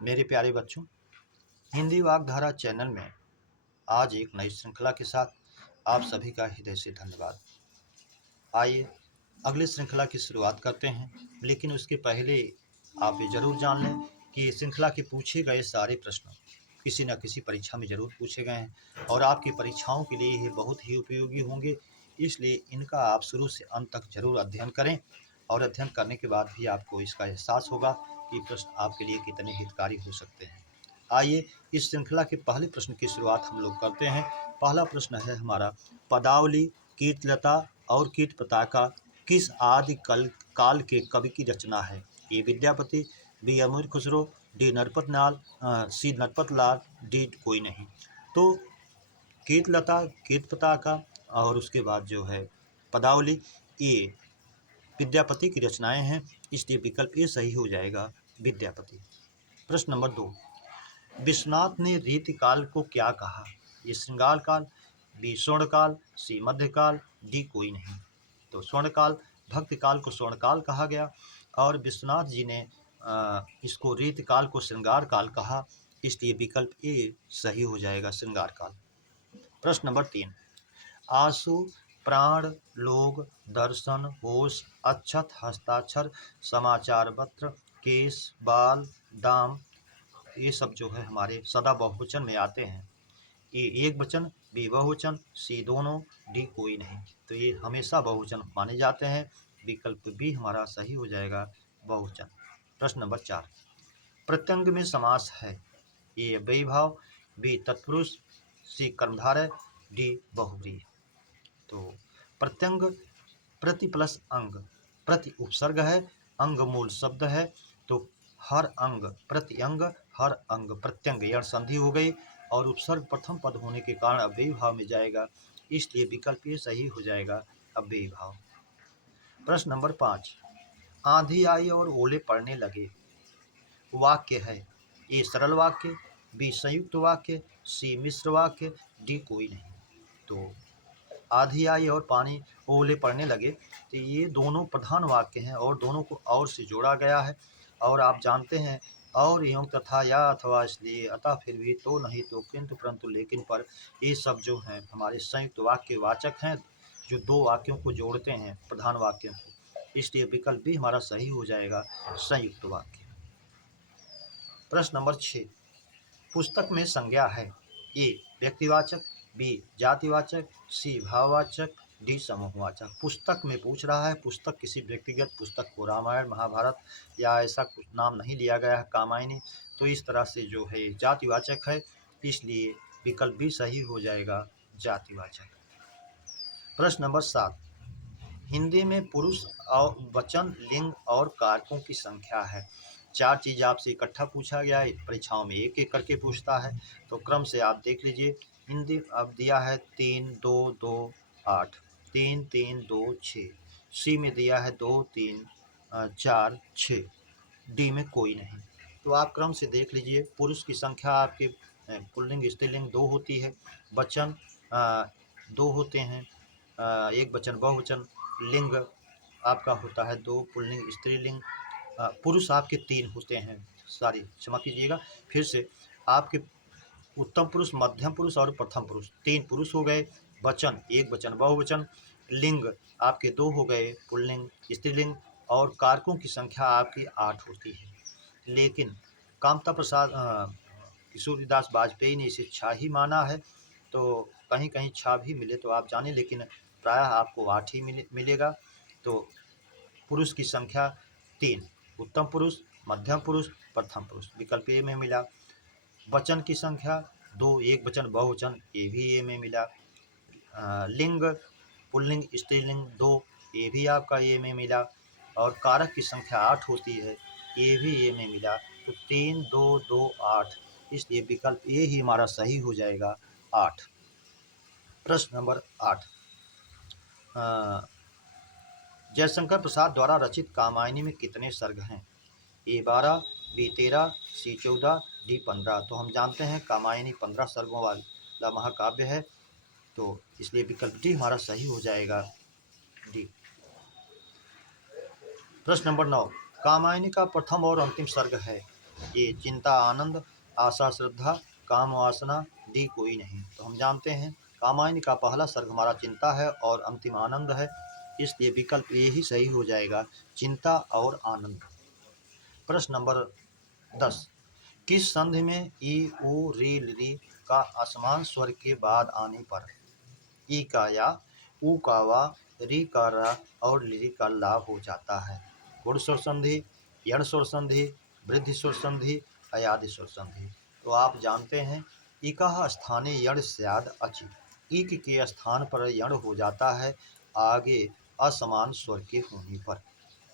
मेरे प्यारे बच्चों, हिंदी वाग्धारा चैनल में आज एक नई श्रृंखला के साथ आप सभी का हृदय से धन्यवाद। आइए अगली श्रृंखला की शुरुआत करते हैं, लेकिन उसके पहले आप ये जरूर जान लें कि इस श्रृंखला के पूछे गए सारे प्रश्न किसी न किसी परीक्षा में जरूर पूछे गए हैं और आपकी परीक्षाओं के लिए ये बहुत ही उपयोगी होंगे। इसलिए इनका आप शुरू से अंत तक जरूर अध्ययन करें और अध्ययन करने के बाद भी आपको इसका एहसास होगा कि प्रश्न आपके लिए कितने हितकारी हो सकते हैं। आइए इस श्रृंखला के पहले प्रश्न की शुरुआत हम लोग करते हैं। पहला प्रश्न है हमारा, पदावली कीटलता और कीट पताका किस आदि काल के कवि की रचना है? ए विद्यापति, बी अमीर खुसरो, डी नरपत लाल, सी नरपत लाल, डी कोई नहीं। तो कीटलता, कीट पताका और उसके बाद जो है पदावली, ये विद्यापति की रचनाएं हैं, इसलिए विकल्प ए सही हो जाएगा, विद्यापति। प्रश्न नंबर 2, विश्वनाथ ने रीतिकाल को क्या कहा? ये श्रृंगार काल, बी स्वर्णकाल, सी मध्यकाल, डी कोई नहीं। तो स्वर्णकाल, भक्ति काल को स्वर्णकाल कहा गया और विश्वनाथ जी ने इसको रीतिकाल को श्रृंगार काल कहा, इसलिए विकल्प ए सही हो जाएगा, श्रृंगार काल। प्रश्न नंबर 3, आंसू, प्राण, लोग, दर्शन, होश, अक्षत, हस्ताक्षर, समाचार पत्र, केस, बाल, दाम, ये सब जो है हमारे सदा बहुवचन में आते हैं। ए एक वचन, बी बहुवचन, सी दोनों, डी कोई नहीं। तो ये हमेशा बहुवचन माने जाते हैं, विकल्प बी हमारा सही हो जाएगा, बहुवचन। प्रश्न नंबर 4, प्रत्यंग में समास है? ए अव्ययी भाव, बी तत्पुरुष, सी कर्मधारय, डी बहुव्रीहि। तो प्रत्यंग प्रति प्लस अंग, प्रति उपसर्ग है, अंग मूल शब्द है, तो हर अंग प्रति अंग, हर अंग प्रत्यंग, यह संधि हो गई और उपसर्ग प्रथम पद होने के कारण अव्ययी भाव में जाएगा, इसलिए विकल्प ये सही हो जाएगा, अव्ययी भाव। प्रश्न नंबर 5, आंधी आई और ओले पड़ने लगे वाक्य है? ए सरल वाक्य, बी संयुक्त वाक्य, सी मिश्र वाक्य, डी कोई नहीं। तो आंधी आई और पानी ओले पड़ने लगे, तो ये दोनों प्रधान वाक्य हैं और दोनों को और से जोड़ा गया है। और आप जानते हैं, और एवं तथा या अथवा इसलिए अतः फिर भी तो नहीं तो किंतु परंतु लेकिन पर, ये सब जो हैं हमारे संयुक्त वाक्य वाचक हैं, जो दो वाक्यों को जोड़ते हैं, प्रधान वाक्यों को, इसलिए विकल्प भी हमारा सही हो जाएगा, संयुक्त वाक्य। प्रश्न नंबर 6, पुस्तक में संज्ञा है? ए व्यक्तिवाचक, बी जातिवाचक, सी भाववाचक, डी समूहवाचक। पुस्तक में पूछ रहा है, पुस्तक किसी व्यक्तिगत पुस्तक को, रामायण महाभारत या ऐसा कुछ नाम नहीं लिया गया है, कामायनी, तो इस तरह से जो है जातिवाचक है, इसलिए विकल्प भी सही हो जाएगा, जातिवाचक। प्रश्न नंबर 7, हिंदी में पुरुष और वचन, लिंग और कारकों की संख्या है? 4 चीज़ आपसे इकट्ठा पूछा गया है, परीक्षाओं में एक एक करके पूछता है, तो क्रम से आप देख लीजिए। हिंदी अब दिया है 3 2 2 8, 3 3 2 6, सी में दिया है 2 3 4 6, डी में कोई नहीं। तो आप क्रम से देख लीजिए। पुरुष की संख्या आपके पुल्लिंग स्त्रीलिंग 2 होती है, वचन 2 होते हैं, एक वचन बहुवचन, लिंग आपका होता है 2, पुल्लिंग स्त्रीलिंग, पुरुष आपके 3 होते हैं, सॉरी क्षमा कीजिएगा, फिर से आपके उत्तम पुरुष, मध्यम पुरुष और प्रथम पुरुष, 3 पुरुष हो गए, वचन एक वचन बहुवचन, लिंग आपके 2 हो गए, पुल्लिंग स्त्रीलिंग, और कारकों की संख्या आपकी 8 होती है। लेकिन कामता प्रसाद किशोरीदास वाजपेयी ने इसे 6 ही माना है, तो कहीं कहीं 6 भी मिले तो आप जानें, लेकिन प्रायः आपको 8 ही मिलेगा। तो पुरुष की संख्या 3, उत्तम पुरुष, मध्यम पुरुष, प्रथम पुरुष, विकल्प ए में मिला। वचन की संख्या 2, एक वचन बहुवचन, ये भी ए में मिला। लिंग पुल्लिंग स्त्रीलिंग 2, ये भी आपका ए में मिला। और कारक की संख्या 8 होती है, ये भी ए में मिला। तो 3 2 2 8, इसलिए विकल्प ए ही हमारा सही हो जाएगा, 8। प्रश्न नंबर 8, जयशंकर प्रसाद द्वारा रचित कामायनी में कितने सर्ग हैं? ए 12, बी 13, सी 14, डी 15। तो हम जानते हैं कामायनी 15 सर्गों वाला महाकाव्य है, तो इसलिए विकल्प डी हमारा सही हो जाएगा, डी। प्रश्न नंबर 9, कामायनी का प्रथम और अंतिम सर्ग है? ए चिंता आनंद, आशा श्रद्धा, काम वासना, डी कोई नहीं। तो हम जानते हैं कामायनी का पहला सर्ग हमारा चिंता है और अंतिम आनंद है, इसलिए विकल्प ए ही सही हो जाएगा, चिंता और आनंद। प्रश्न नंबर 10, किस संधि में ई उ री ली का असमान स्वर के बाद आने पर ई का या, ऊ का वा, री का रा और ली का ला हो जाता है? गुण स्वर संधि, यण स्वर संधि, वृद्धि स्वर संधि, अयादि स्वर संधि। तो आप जानते हैं इकह स्थाने यण स्याद अचि, इक के स्थान पर यण हो जाता है आगे असमान स्वर के होने पर।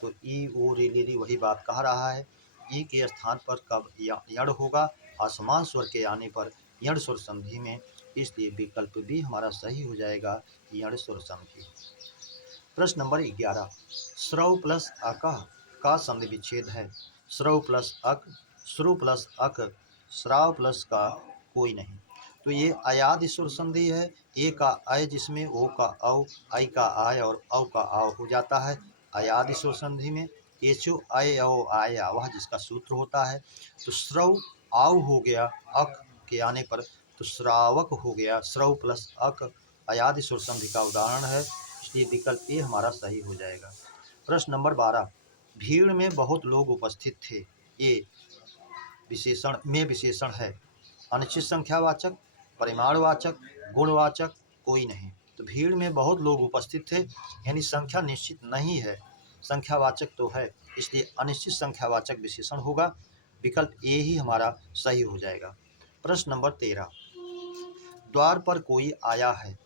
तो ई ओ रे ले ली वही बात कह रहा है, ई के स्थान पर कब यण होगा, असमान स्वर के आने पर यण स्वर संधि में, इसलिए विकल्प भी हमारा सही हो जाएगा, यण स्वर संधि। प्रश्न नंबर 11, श्रव प्लस अकह का संधि विच्छेद है? श्रव प्लस अक, श्रु प्लस अक, श्राव प्लस का कोई नहीं। तो ये अयादि स्वर संधि है, ए का अय जिसमें ओ का औ, आई का आय और औ का आव हो जाता है अयादि स्वर संधि में। एचो अय औ आय वह जिसका सूत्र होता है। तो श्रव आव हो गया अक के आने पर, तो श्रावक हो गया, श्रव प्लस अक अयादि स्वर संधि का उदाहरण है, इसलिए विकल्प ए हमारा सही हो जाएगा। प्रश्न नंबर 12, भीड़ में बहुत लोग उपस्थित थे, ये विशेषण है, अनिश्चित संख्यावाचक, परिमाणवाचक, गुणवाचक, कोई नहीं। तो भीड़ में बहुत लोग उपस्थित थे यानी संख्या निश्चित नहीं है, संख्यावाचक तो है, इसलिए अनिश्चित संख्यावाचक विशेषण होगा, विकल्प ए ही हमारा सही हो जाएगा। प्रश्न नंबर 13, द्वार पर कोई आया है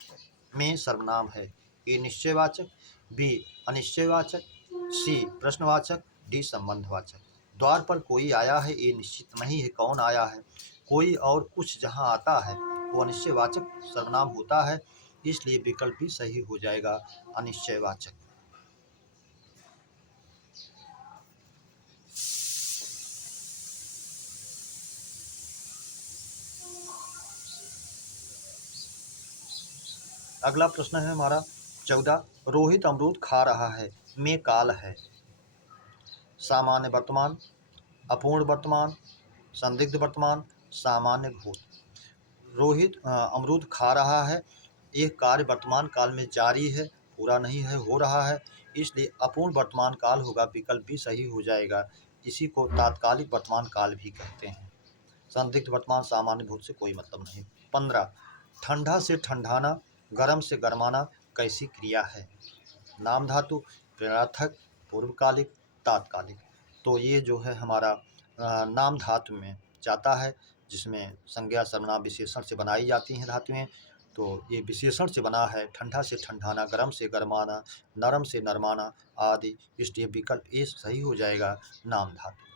में सर्वनाम है, ए निश्चयवाचक, बी अनिश्चयवाचक, सी प्रश्नवाचक, डी संबंधवाचक। द्वार पर कोई आया है ये निश्चित नहीं है कौन आया है, कोई और कुछ जहाँ आता है वो अनिश्चयवाचक सर्वनाम होता है, इसलिए विकल्प भी सही हो जाएगा, अनिश्चयवाचक। अगला प्रश्न है हमारा 14, रोहित अमरूद खा रहा है में काल है, सामान्य वर्तमान, अपूर्ण वर्तमान, संदिग्ध वर्तमान, सामान्य भूत। रोहित अमरूद खा रहा है, एक कार्य वर्तमान काल में जारी है, पूरा नहीं है, हो रहा है, इसलिए अपूर्ण वर्तमान काल होगा, विकल्प भी सही हो जाएगा, इसी को तात्कालिक वर्तमान काल भी कहते हैं। संदिग्ध वर्तमान सामान्य भूत से कोई मतलब नहीं। 15, ठंडा से ठंडाना, गर्म से गरमाना कैसी क्रिया है? नाम धातु, प्रेरणार्थक, पूर्वकालिक, तात्कालिक। तो ये जो है हमारा नाम धातु में जाता है, जिसमें संज्ञा सर्वनाम विशेषण से बनाई जाती हैं धातुएं। तो ये विशेषण से बना है, ठंडा से ठंडाना, गर्म से गरमाना, नरम से नरमाना आदि, इसलिए विकल्प ए सही हो जाएगा, नाम धातु।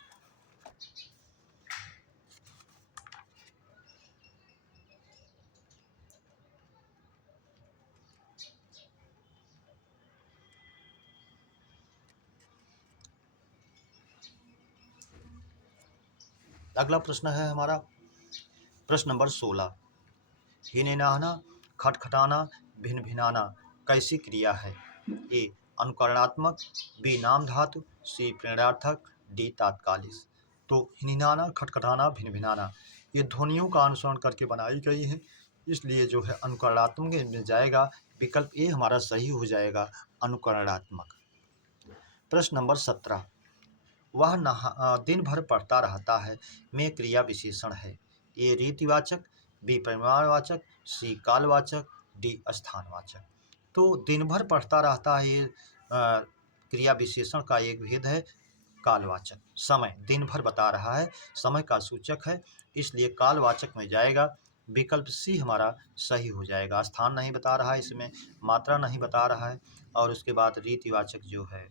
अगला प्रश्न है हमारा प्रश्न नंबर 16, हिनहिनाना, खटखटाना, भिन भिनाना कैसी क्रिया है? ए अनुकरणात्मक, बी नाम धातु, सी प्रेरणार्थक, डी तात्कालिक। तो हिनहिनाना, खटखटाना, भिन भिनाना ये ध्वनियों का अनुसरण करके बनाई गई है, इसलिए जो है अनुकरणात्मक में जाएगा, विकल्प ए हमारा सही हो जाएगा, अनुकरणात्मक। प्रश्न नंबर 17, वह दिन भर पढ़ता रहता है में क्रिया विशेषण है, ए रीतिवाचक, बी परिमाणवाचक, सी कालवाचक, डी स्थानवाचक। तो दिन भर पढ़ता रहता है ये क्रिया विशेषण का एक भेद है, कालवाचक, समय दिन भर बता रहा है, समय का सूचक है, इसलिए कालवाचक में जाएगा, विकल्प सी हमारा सही हो जाएगा, स्थान नहीं बता रहा है इसमें, मात्रा नहीं बता रहा है, और उसके बाद रीतिवाचक जो है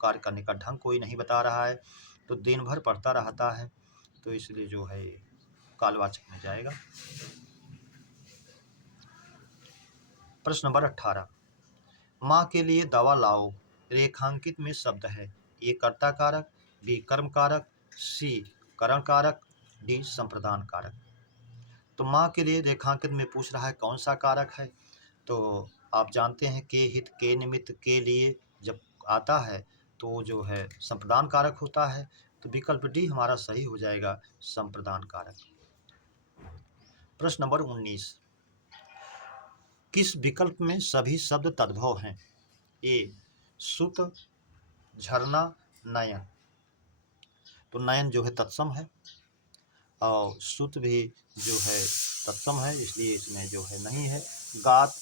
कार्य करने का ढंग कोई नहीं बता रहा है, तो दिन भर पढ़ता रहता है, तो इसलिए जो है कालवाचक में जाएगा। प्रश्न नंबर 18, माँ के लिए दवा लाओ रेखांकित में शब्द है, ए कर्ता कारक, बी कर्म कारक, सी करण कारक, डी संप्रदान कारक। तो माँ के लिए रेखांकित में पूछ रहा है कौन सा कारक है, तो आप जानते हैं के हित, के निमित्त, के लिए जब आता है तो जो है संप्रदान कारक होता है, तो विकल्प डी हमारा सही हो जाएगा, संप्रदान कारक। प्रश्न नंबर 19, किस विकल्प में सभी शब्द तद्भव हैं? ए सुत, झरना, नयन। तो नयन जो है तत्सम है और सुत भी जो है तत्सम है, इसलिए इसमें जो है नहीं है। गात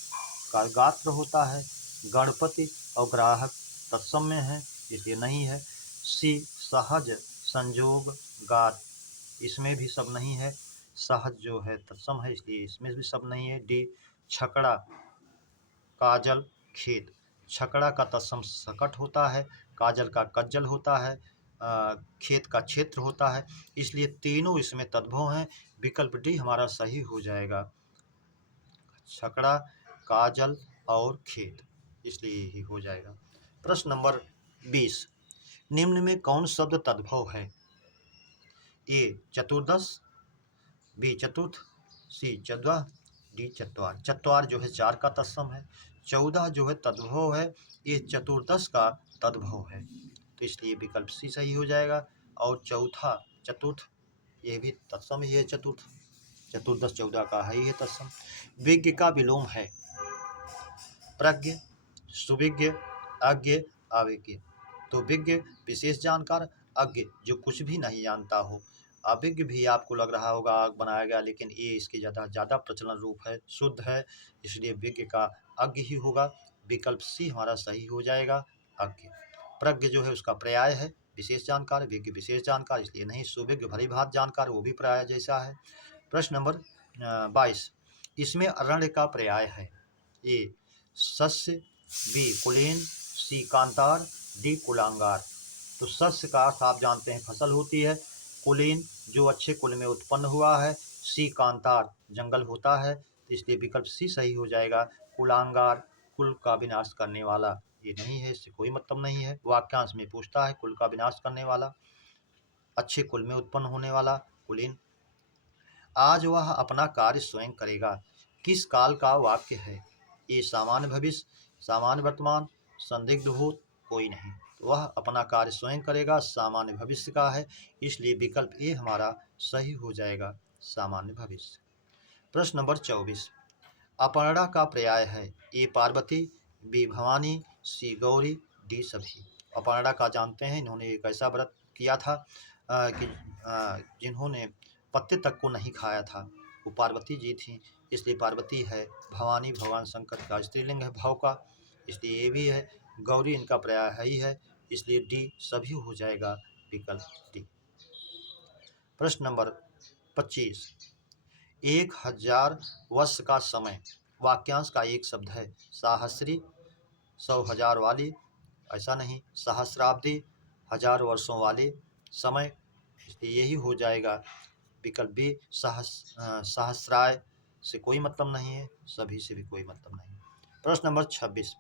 का गात्र होता है। गणपति और ग्राहक तत्सम में है, इसलिए नहीं है। सी सहज, संजोग, गात, इसमें भी सब नहीं है। सहज जो है तत्सम है, इसलिए इसमें भी सब नहीं है। डी छकड़ा, काजल, खेत। छकड़ा का तत्सम सकट होता है, काजल का कज्जल होता है, खेत का क्षेत्र होता है, इसलिए तीनों इसमें तद्भव हैं। विकल्प डी हमारा सही हो जाएगा, छकड़ा, काजल और खेत, इसलिए ही हो जाएगा। प्रश्न नंबर 20, निम्न में कौन शब्द तद्भव है? ए चतुर्दश, बी चतुर्थ, सी चौदह, डी चत्वार। चत्वार जो है 4 का तत्सम है। 14 जो है तद्भव है, ये चतुर्दश का तद्भव है, तो इसलिए विकल्प सी सही हो जाएगा। और चौथा चतुर्थ, ये भी तत्सम ही है। चतुर्दश 14 का है, ये तत्सम। विज्ञ का विलोम है प्रज्ञ, सुविज्ञ, अज्ञ, अविज्ञ। तो विज्ञ विशेष जानकार, अज्ञ जो कुछ भी नहीं जानता हो। अविज्ञ भी आपको लग रहा होगा बनाया गया, लेकिन ये इसकी ज़्यादा प्रचलन रूप है, शुद्ध है, इसलिए विज्ञ का अज्ञ ही होगा। विकल्प सी हमारा सही हो जाएगा, अज्ञ। प्रज्ञ जो है उसका पर्याय है विशेष जानकार, विज्ञ विशेष जानकार, इसलिए नहीं। सुविज्ञ भली भांति जानकार, वो भी पर्याय जैसा है। प्रश्न नंबर 22, इसमें अरण्य का पर्याय है। ए सस्य, बी कुलीन, सी कांतार, डी कुलांगार। तो सस्य का अर्थ आप जानते हैं फसल होती है। कुलीन जो अच्छे कुल में उत्पन्न हुआ है। सी कांतार जंगल होता है, तो इसलिए विकल्प सी सही हो जाएगा। कुलांगार कुल का विनाश करने वाला, ये नहीं है, इससे कोई मतलब नहीं है। वाक्यांश में पूछता है कुल का विनाश करने वाला, अच्छे कुल में उत्पन्न होने वाला कुलीन। आज वह अपना कार्य स्वयं करेगा, किस काल का वाक्य है? ये सामान्य भविष्य, सामान्य वर्तमान, संदिग्ध भूत, कोई नहीं। वह अपना कार्य स्वयं करेगा सामान्य भविष्य का है, इसलिए विकल्प ए हमारा सही हो जाएगा, सामान्य भविष्य। प्रश्न नंबर 24, अपर्णा का पर्याय है। ए पार्वती, बी भवानी, सी गौरी, डी सभी। अपर्णा का जानते हैं, इन्होंने एक ऐसा व्रत किया था कि जिन्होंने पत्ते तक को नहीं खाया था, वो पार्वती जी थी, इसलिए पार्वती है। भवानी भगवान शंकर का स्त्रीलिंग है भाव का, इसलिए ये भी है। गौरी इनका पर्याय है ही है, इसलिए डी सभी हो जाएगा, विकल्प डी। प्रश्न नंबर 25, 1000 वर्ष का समय, वाक्यांश का एक शब्द है। सहस्री 100 हजार वाली, ऐसा नहीं। सहस्राब्दी 1000 वर्षों वाले समय, इसलिए यही हो जाएगा, विकल्प बी। सहस्राय से कोई मतलब नहीं है, सभी से भी कोई मतलब नहीं। प्रश्न नंबर 26,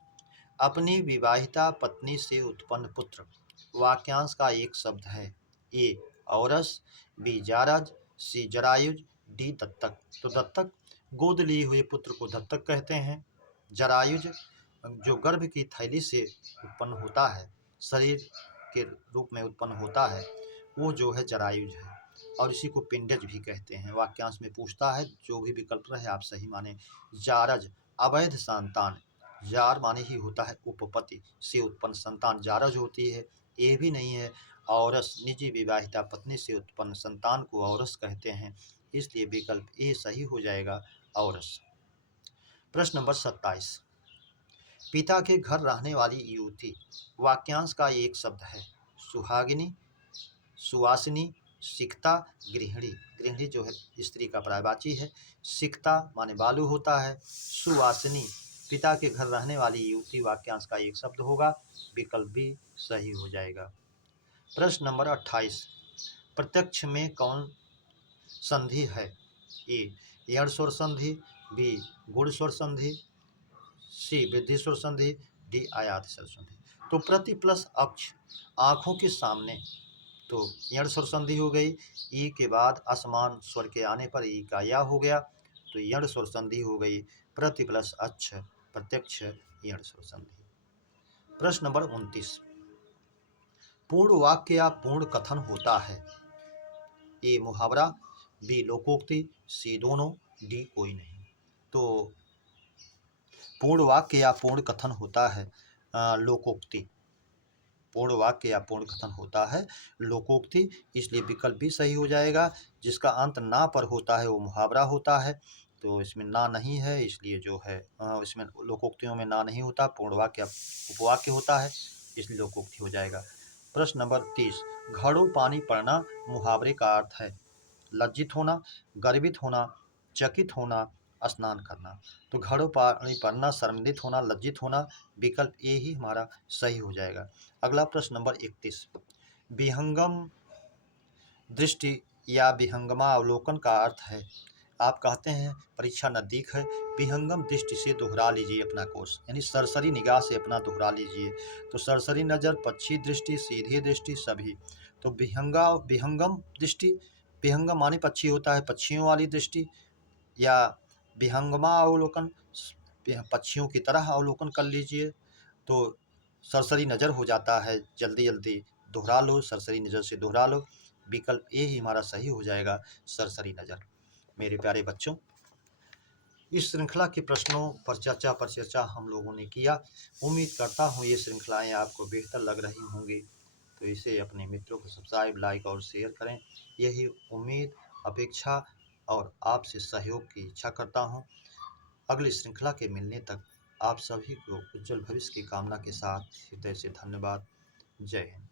अपनी विवाहिता पत्नी से उत्पन्न पुत्र, वाक्यांश का एक शब्द है। ए औरस, बी जारज, सी जरायुज, डी दत्तक। तो दत्तक गोद लिए हुए पुत्र को दत्तक कहते हैं। जरायुज जो गर्भ की थैली से उत्पन्न होता है, शरीर के रूप में उत्पन्न होता है, वो जो है जरायुज है, और इसी को पिंडज भी कहते हैं। वाक्यांश में पूछता है, जो भी विकल्प रहे आप सही माने। जारज अवैध संतान, जार माने ही होता है उपपति से उत्पन्न संतान जारज होती है, ये भी नहीं है। औरस निजी विवाहिता पत्नी से उत्पन्न संतान को औरस कहते हैं, इसलिए विकल्प ए सही हो जाएगा, औरस। प्रश्न नंबर 27, पिता के घर रहने वाली युवती, वाक्यांश का एक शब्द है। सुहागिनी, सुवासिनी, सिकता, गृहिणी। गृहिणी जो है स्त्री का पर्यायवाची है। सिकता माने बालू होता है। सुवासिनी पिता के घर रहने वाली युवती, वाक्यांश का एक शब्द होगा, विकल्प भी सही हो जाएगा। प्रश्न नंबर 28, प्रत्यक्ष में कौन संधि है? ए यण स्वर संधि, बी गुण स्वर संधि, सी वृद्धि स्वर संधि, डी आयात स्वर संधि। तो प्रति प्लस अक्ष आंखों के सामने, तो यण स्वर संधि हो गई। ई के बाद असमान स्वर के आने पर ई का या हो गया, तो यण स्वर संधि हो गई। प्रति प्लस अक्ष प्रत्यक्ष यण स्वर संधि। प्रश्न नंबर 29, पूर्ण वाक्य या पूर्ण कथन होता है? ए मुहावरा, बी लोकोक्ति, सी दोनों, डी कोई नहीं। तो पूर्ण वाक्य या पूर्ण कथन होता है लोकोक्ति। पूर्ण वाक्य या पूर्ण कथन होता है लोकोक्ति, इसलिए विकल्प भी सही हो जाएगा। जिसका अंत ना पर होता है वो मुहावरा होता है, तो इसमें ना नहीं है, इसलिए जो है इसमें लोकोक्तियों में ना नहीं होता, पूर्ण वाक्य उपवाक्य होता है, इसलिए लोकोक्ति हो जाएगा। प्रश्न नंबर 30, घड़ों पानी पड़ना मुहावरे का अर्थ है? लज्जित होना, गर्वित होना, चकित होना, स्नान करना। तो घड़ों पानी पड़ना, शर्मिंदित होना, लज्जित होना, विकल्प ए ही हमारा सही हो जाएगा। अगला प्रश्न नंबर 31, विहंगम दृष्टि या विहंगमा अवलोकन का अर्थ है? आप कहते हैं परीक्षा नज़दीक है, विहंगम दृष्टि से दोहरा लीजिए अपना कोर्स, यानी सरसरी निगाह से अपना दोहरा लीजिए। तो सरसरी नज़र, पक्षी दृष्टि, सीधी दृष्टि, सभी। तो विहंगम दृष्टि, विहंगम माने पक्षी होता है, पक्षियों वाली दृष्टि, या विहंगमा अवलोकन, पक्षियों की तरह अवलोकन कर लीजिए। तो सरसरी नज़र हो जाता है, जल्दी जल्दी दोहरा लो, सरसरी नज़र से दोहरा लो, विकल्प ए ही हमारा सही हो जाएगा, सरसरी नज़र। मेरे प्यारे बच्चों, इस श्रृंखला के प्रश्नों पर चर्चा हम लोगों ने किया। उम्मीद करता हूँ ये श्रृंखलाएं आपको बेहतर लग रही होंगी, तो इसे अपने मित्रों को सब्सक्राइब, लाइक और शेयर करें। यही उम्मीद, अपेक्षा और आपसे सहयोग की इच्छा करता हूँ। अगली श्रृंखला के मिलने तक आप सभी को उज्जवल भविष्य की कामना के साथ हृदय से धन्यवाद। जय हिंद।